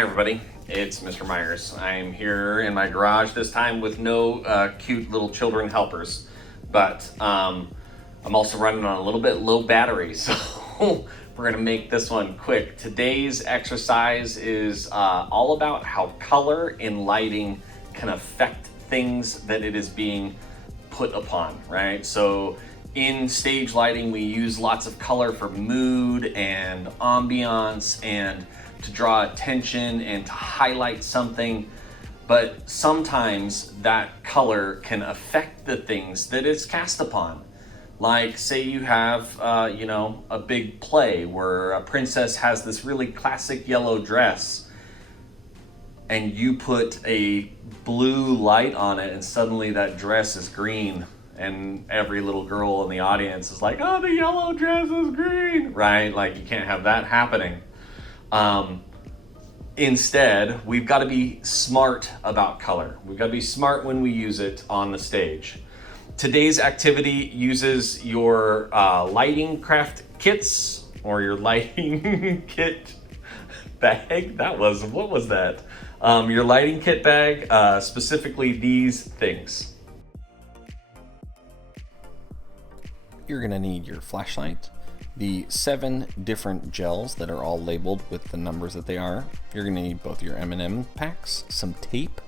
Hi everybody, it's Mr. Myers. I'm here in my garage this time with no cute little children helpers, but I'm also running on a little bit low battery, so we're gonna make this one quick. Today's exercise is all about how color in lighting can affect things that it is being put upon, right? So in stage lighting, we use lots of color for mood and ambiance and to draw attention and to highlight something, but sometimes that color can affect the things that it's cast upon. Like say you have, a big play where a princess has this really classic yellow dress and you put a blue light on it and suddenly that dress is green and every little girl in the audience is like, oh, the yellow dress is green, right? Like you can't have that happening. Instead, we've got to be smart about color. We've got to be smart when we use it on the stage. Today's activity uses your lighting craft kits or your lighting kit bag. What was that? Your lighting kit bag, specifically these things. You're gonna need your flashlight, the 7 different gels that are all labeled with the numbers that they are. You're gonna need both your M&M packs, some tape,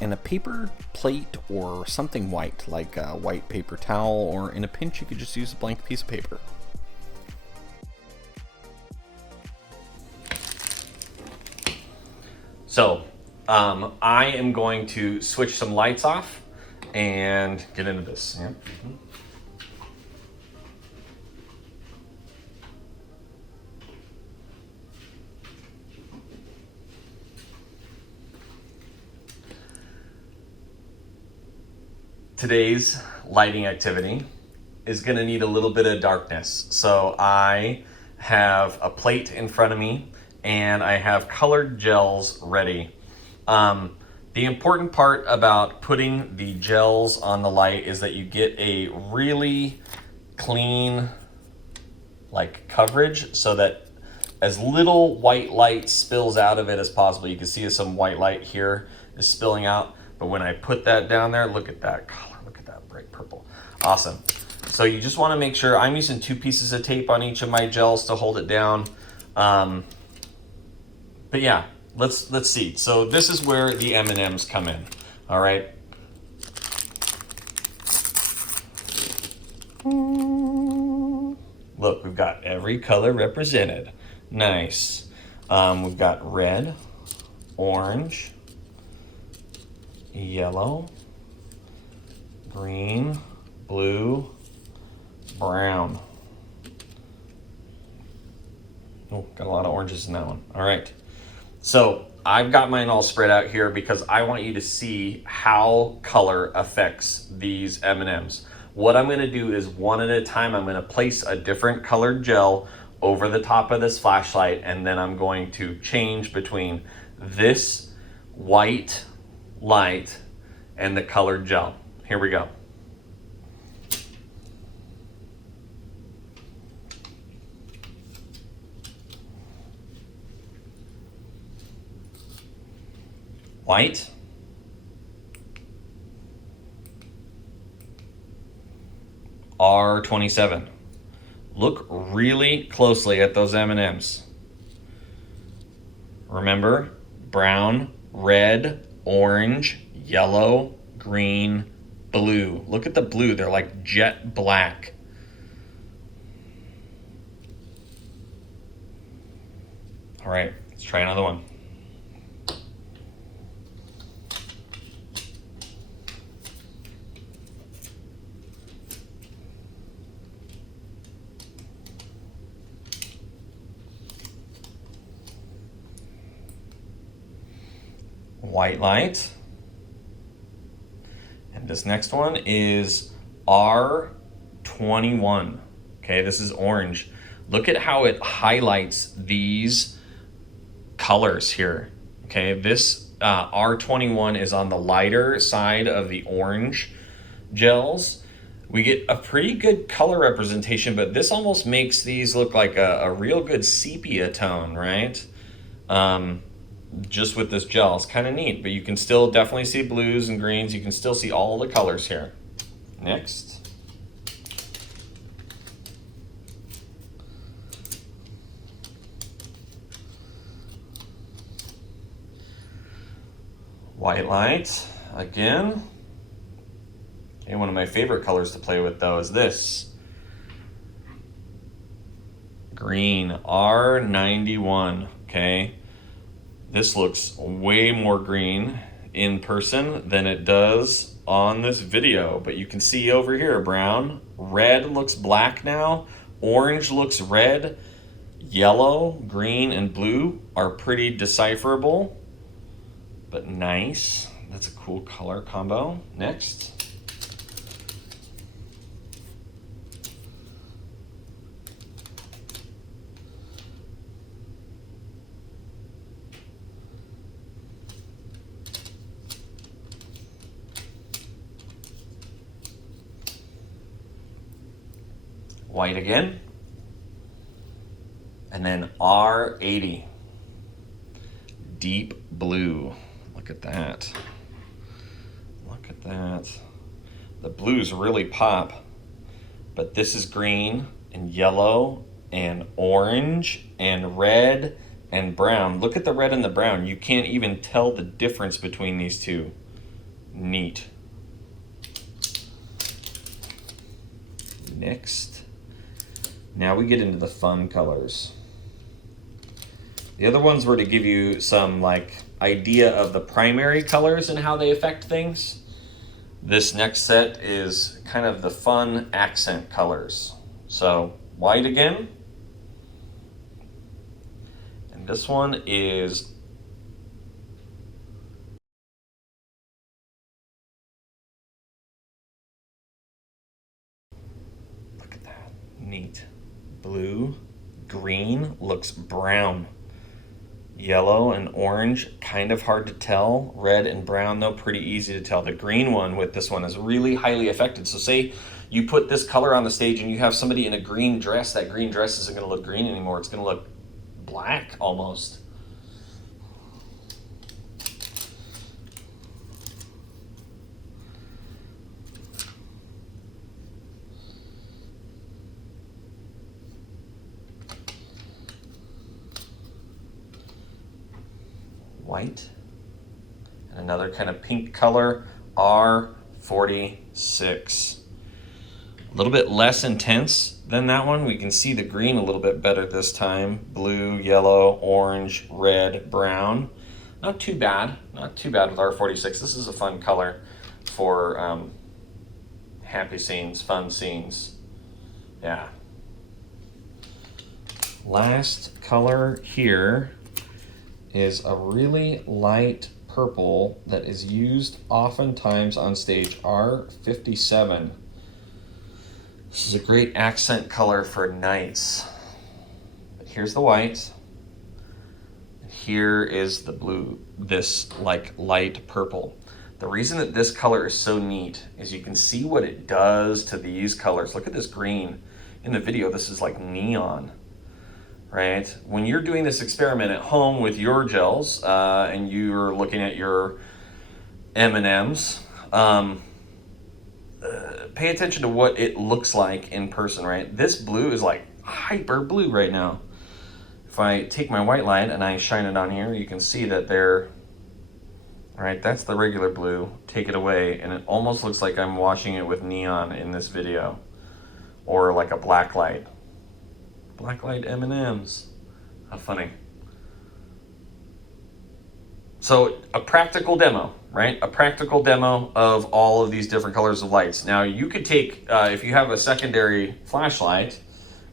and a paper plate or something white, like a white paper towel, or in a pinch you could just use a blank piece of paper. So I am going to switch some lights off and get into this. Yeah. Mm-hmm. Today's lighting activity is going to need a little bit of darkness. So I have a plate in front of me and I have colored gels ready. The important part about putting the gels on the light is that you get a really clean coverage so that as little white light spills out of it as possible. You can see some white light here is spilling out. But when I put that down there, look at that color. Look at that bright purple. Awesome. So you just want to make sure, I'm using 2 pieces of tape on each of my gels to hold it down. But yeah, let's see. So this is where the M&Ms come in. All right. Look, we've got every color represented. Nice. We've got red, orange, yellow, green, blue, brown. Oh, got a lot of oranges in that one. All right. So I've got mine all spread out here because I want you to see how color affects these M&Ms. What I'm going to do is one at a time, I'm going to place a different colored gel over the top of this flashlight, and then I'm going to change between this white light and the colored gel. Here we go. White. R27. Look really closely at those M&Ms. Remember, brown, red, orange, yellow, green, blue. Look at the blue. They're like jet black. All right, let's try another one. White light. And this next one is R21. Okay, this is orange. Look at how it highlights these colors here. Okay, this R21 is on the lighter side of the orange gels. We get a pretty good color representation, but this almost makes these look like a real good sepia tone, right? just with this gel. It's kind of neat, but you can still definitely see blues and greens. You can still see all the colors here. Next. White light, again. And one of my favorite colors to play with though is this. Green, R91, okay? This looks way more green in person than it does on this video, but you can see over here, brown, red looks black now, orange looks red, yellow, green, and blue are pretty decipherable, but nice. That's a cool color combo. Next. White again. And then R80. Deep blue. Look at that. Look at that. The blues really pop. But this is green and yellow and orange and red and brown. Look at the red and the brown. You can't even tell the difference between these two. Neat. Next. Now we get into the fun colors. The other ones were to give you some like idea of the primary colors and how they affect things. This next set is kind of the fun accent colors. So white again. And this one is look at that. Neat. Blue, green looks brown. Yellow and orange, kind of hard to tell. Red and brown, though, pretty easy to tell. The green one with this one is really highly affected. So say you put this color on the stage and you have somebody in a green dress, that green dress isn't going to look green anymore. It's going to look black almost. White, and another kind of pink color, R46. A little bit less intense than that one. We can see the green a little bit better this time. Blue, yellow, orange, red, brown. Not too bad. Not too bad with R46. This is a fun color for happy scenes, fun scenes. Yeah. Last color here is a really light purple that is used oftentimes on stage, R57. This is a great accent color for nights. But here's the white. Here is the blue, this like light purple. The reason that this color is so neat is you can see what it does to these colors. Look at this green. In the video, this is like neon. Right? When you're doing this experiment at home with your gels and you're looking at your M&Ms, pay attention to what it looks like in person, right? This blue is like hyper blue right now. If I take my white light and I shine it on here, you can see that they're, right, that's the regular blue. Take it away and it almost looks like I'm washing it with neon in this video or like a black light. Blacklight M&Ms. How funny. So a practical demo, right? A practical demo of all of these different colors of lights. Now you could take, if you have a secondary flashlight,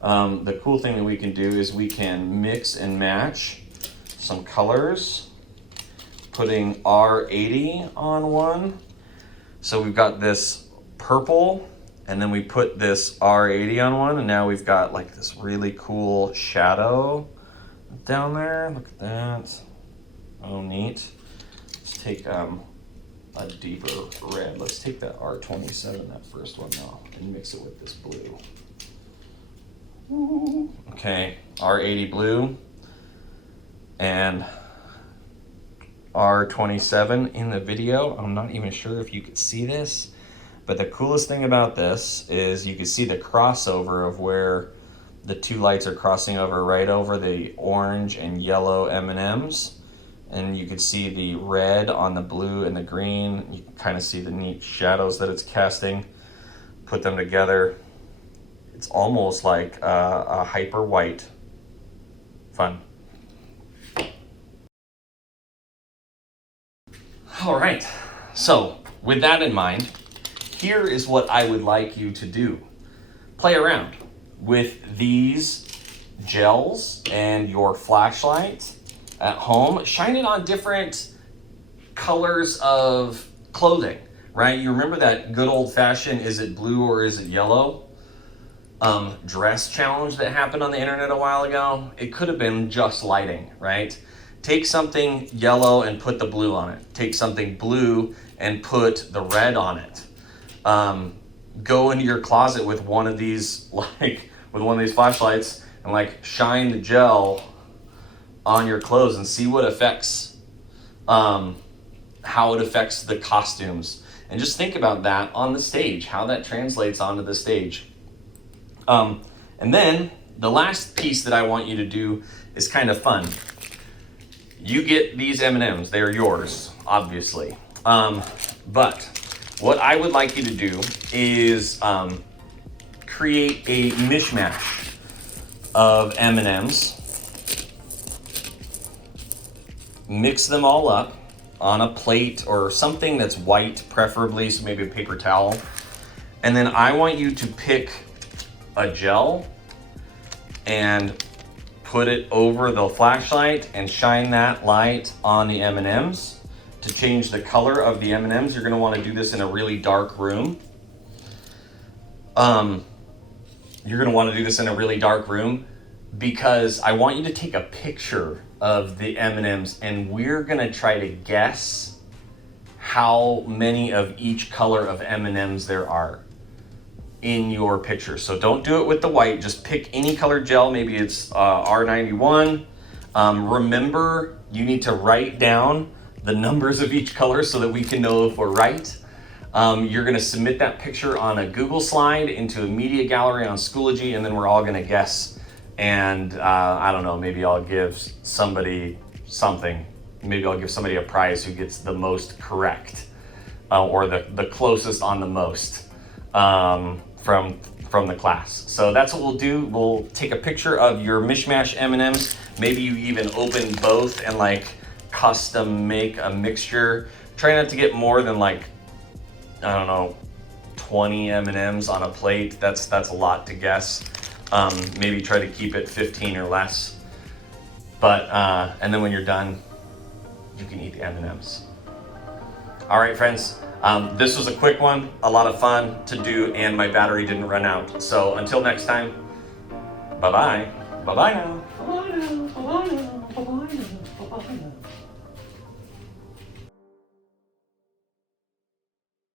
the cool thing that we can do is we can mix and match some colors, putting R80 on one. So we've got this purple, and then we put this R80 on one, and now we've got like this really cool shadow down there. Look at that. Oh, neat. Let's take a deeper red. Let's take that R27, that first one now, and mix it with this blue. Okay, R80 blue. And R27 in the video. I'm not even sure if you could see this, but the coolest thing about this is you can see the crossover of where the two lights are crossing over right over the orange and yellow M&Ms. And you can see the red on the blue and the green. You can kind of see the neat shadows that it's casting. Put them together. It's almost like a hyper white. Fun. All right, so with that in mind, here is what I would like you to do. Play around with these gels and your flashlight at home. Shine it on different colors of clothing, right? You remember that good old-fashioned is it blue or is it yellow dress challenge that happened on the internet a while ago? It could have been just lighting, right? Take something yellow and put the blue on it. Take something blue and put the red on it. Go into your closet with one of these, with one of these flashlights, and shine the gel on your clothes and see what affects, how it affects the costumes. And just think about that on the stage, how that translates onto the stage. And then the last piece that I want you to do is kind of fun. You get these M&Ms, they are yours, obviously. But what I would like you to do is create a mishmash of M&Ms. Mix them all up on a plate or something that's white, preferably, so maybe a paper towel. And then I want you to pick a gel and put it over the flashlight and shine that light on the M&Ms to change the color of the M&Ms. You're going to want to do this in a really dark room. Because I want you to take a picture of the M&Ms and we're going to try to guess how many of each color of M&Ms there are in your picture. So don't do it with the white, just pick any color gel. Maybe it's R91. Remember, you need to write down the numbers of each color so that we can know if we're right. You're gonna submit that picture on a Google slide into a media gallery on Schoology, and then we're all gonna guess. And I don't know, maybe I'll give somebody something. Maybe I'll give somebody a prize who gets the most correct, or the closest on the most. From the class. So that's what we'll do. We'll take a picture of your mishmash M&Ms. Maybe you even open both and custom make a mixture. Try not to get more than 20 M&Ms on a plate. That's a lot to guess. Maybe try to keep it 15 or less. But and then when you're done, you can eat the M&Ms. All right, friends. This was a quick one, a lot of fun to do, and my battery didn't run out. So until next time, bye-bye. Bye-bye now.